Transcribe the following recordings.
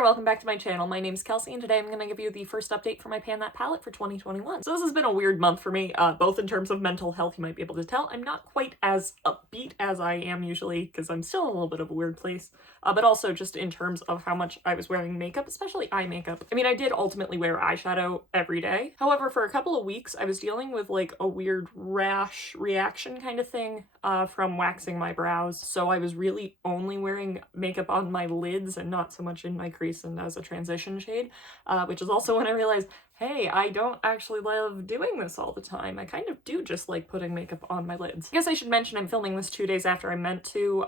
there, welcome back to my channel. My name's Kelsey and today I'm going to give you the first update for my Pan That palette for 2021. So this has been a weird month for me, both in terms of mental health. You might be able to tell I'm not quite as upbeat as I am usually because I'm still in a little bit of a weird place, but also just in terms of how much I was wearing makeup, especially eye makeup. I mean, I did ultimately wear eyeshadow every day. However, for a couple of weeks I was dealing with like a weird rash reaction kind of thing from waxing my brows. So I was really only wearing makeup on my lids and not so much in my crease and as a transition shade, which is also when I realized, hey, I don't actually love doing this all the time. I kind of do just like putting makeup on my lids. I guess I should mention I'm filming this 2 days after I meant to.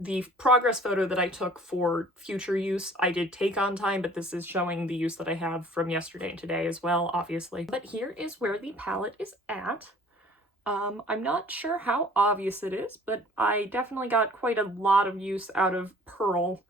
The progress photo that I took for future use I did take on time, but this is showing the use that I have from yesterday and today as well, obviously. But here is where the palette is at. I'm not sure how obvious it is, but I definitely got quite a lot of use out of Pearl,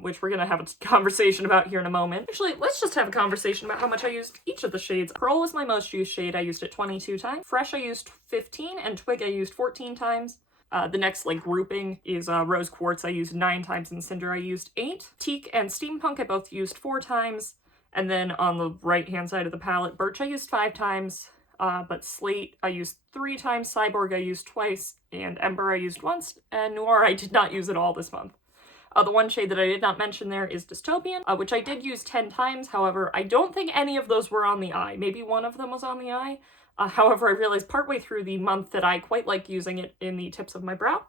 which we're gonna have a conversation about here in a moment. Actually, let's just have a conversation about how much I used each of the shades. Pearl was my most used shade. I used it 22 times. Fresh I used 15, and Twig I used 14 times. The next like grouping is Rose Quartz I used 9 times, and Cinder I used 8. Teak and Steampunk I both used 4 times. And then on the right-hand side of the palette, Birch I used 5 times. But Slate I used 3 times, Cyborg I used twice, and Ember I used once, and Noir I did not use at all this month. The one shade that I did not mention there is Dystopian, which I did use 10 times. However, I don't think any of those were on the eye. Maybe one of them was on the eye. However, I realized partway through the month that I quite like using it in the tips of my brow.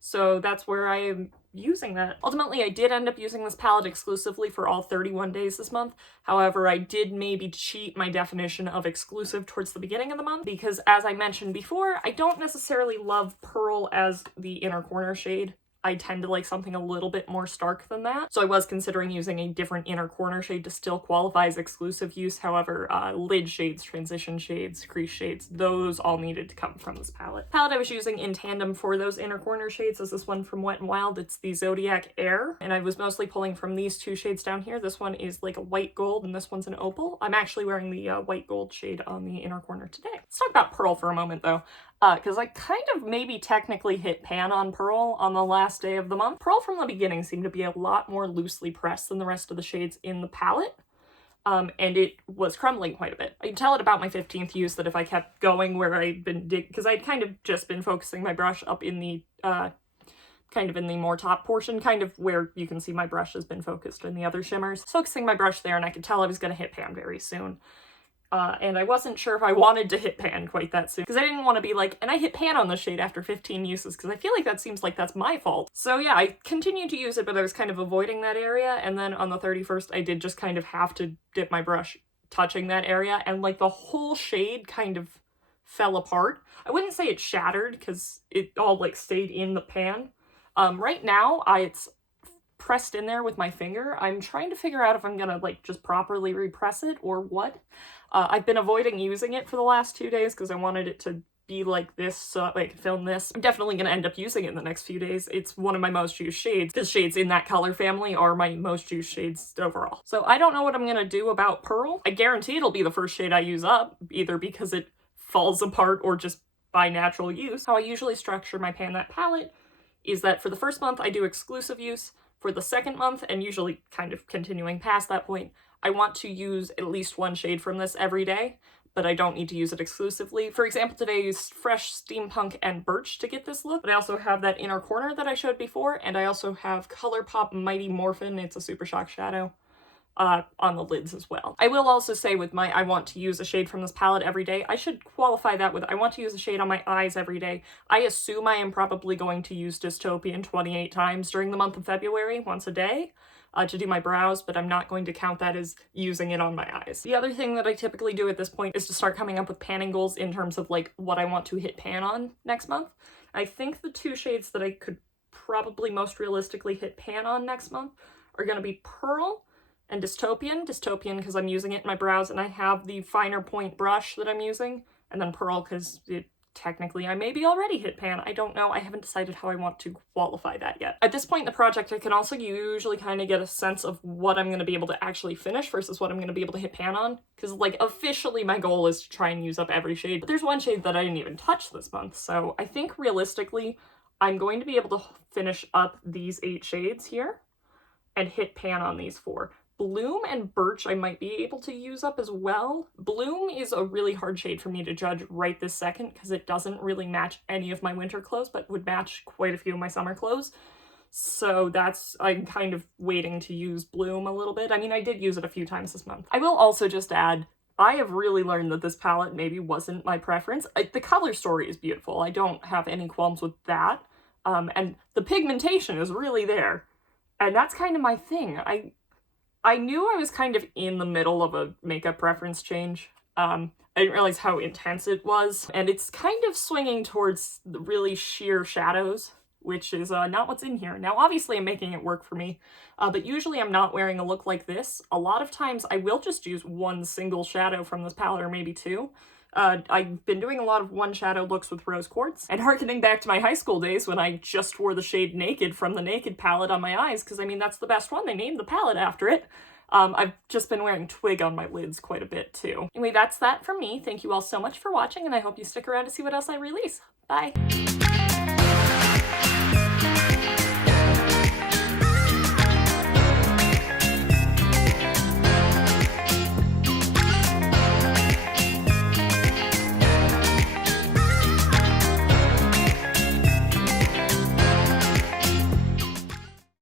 So that's where I am using that. Ultimately, I did end up using this palette exclusively for all 31 days this month. However, I did maybe cheat my definition of exclusive towards the beginning of the month because, as I mentioned before, I don't necessarily love Pearl as the inner corner shade. I tend to like something a little bit more stark than that. So I was considering using a different inner corner shade to still qualify as exclusive use. However, lid shades, transition shades, crease shades, those all needed to come from this palette. Palette I was using in tandem for those inner corner shades is this one from Wet n Wild. It's the Zodiac Air, and I was mostly pulling from these 2 shades down here. This one is like a white gold, and this one's an opal. I'm actually wearing the white gold shade on the inner corner today. Let's talk about Pearl for a moment, though. Because I kind of maybe technically hit pan on Pearl on the last day of the month. Pearl from the beginning seemed to be a lot more loosely pressed than the rest of the shades in the palette, and it was crumbling quite a bit. I can tell at about my 15th use that if I kept going where I'd been because I'd kind of just been focusing my brush up in the, kind of in the more top portion, kind of where you can see my brush has been focused in the other shimmers. Focusing my brush there, and I could tell I was going to hit pan very soon. And I wasn't sure if I wanted to hit pan quite that soon, because I didn't want to be like, and I hit pan on the shade after 15 uses, because I feel like that seems like that's my fault. So yeah, I continued to use it, but I was kind of avoiding that area, and then on the 31st, I did just kind of have to dip my brush touching that area, and like the whole shade kind of fell apart. I wouldn't say it shattered, because it all like stayed in the pan. Right now, it's pressed in there with my finger. I'm trying to figure out if I'm gonna like just properly repress it or what. I've been avoiding using it for the last 2 days because I wanted it to be like this so that way I could film this. I'm definitely gonna end up using it in the next few days. It's one of my most used shades. The shades in that color family are my most used shades overall. So I don't know what I'm gonna do about Pearl. I guarantee it'll be the first shade I use up, either because it falls apart or just by natural use. How I usually structure my Pan That palette is that for the first month I do exclusive use. For the second month, and usually kind of continuing past that point, I want to use at least 1 shade from this every day, but I don't need to use it exclusively. For example, today I used Fresh, Steampunk, and Birch to get this look, but I also have that inner corner that I showed before, and I also have ColourPop Mighty Morphin, it's a Super Shock shadow, on the lids as well. I will also say with my I want to use a shade from this palette every day, I should qualify that with I want to use a shade on my eyes every day. I assume I am probably going to use Dystopian 28 times during the month of February, once a day, to do my brows, but I'm not going to count that as using it on my eyes. The other thing that I typically do at this point is to start coming up with panning goals in terms of like what I want to hit pan on next month. I think the 2 shades that I could probably most realistically hit pan on next month are going to be Pearl and Dystopian. Dystopian because I'm using it in my brows and I have the finer point brush that I'm using, and then Pearl because technically I maybe already hit pan. I don't know. I haven't decided how I want to qualify that yet. At this point in the project, I can also usually kind of get a sense of what I'm going to be able to actually finish versus what I'm going to be able to hit pan on, because like officially my goal is to try and use up every shade, but there's one shade that I didn't even touch this month, so I think realistically I'm going to be able to finish up these 8 shades here, and hit pan on these 4. Bloom and Birch I might be able to use up as well. Bloom is a really hard shade for me to judge right this second because it doesn't really match any of my winter clothes, but would match quite a few of my summer clothes. So I'm kind of waiting to use Bloom a little bit. I mean, I did use it a few times this month. I will also just add, I have really learned that this palette maybe wasn't my preference. The color story is beautiful. I don't have any qualms with that. And the pigmentation is really there. And that's kind of my thing. I knew I was kind of in the middle of a makeup preference change. I didn't realize how intense it was. And it's kind of swinging towards the really sheer shadows, which is not what's in here. Now, obviously, I'm making it work for me, but usually I'm not wearing a look like this. A lot of times, I will just use one single shadow from this palette, or maybe 2. I've been doing a lot of one shadow looks with rose quartz, and harkening back to my high school days when I just wore the shade Naked from the Naked palette on my eyes, because I mean, that's the best one. They named the palette after it. I've just been wearing Twig on my lids quite a bit too. Anyway, that's that from me. Thank you all so much for watching, and I hope you stick around to see what else I release. Bye!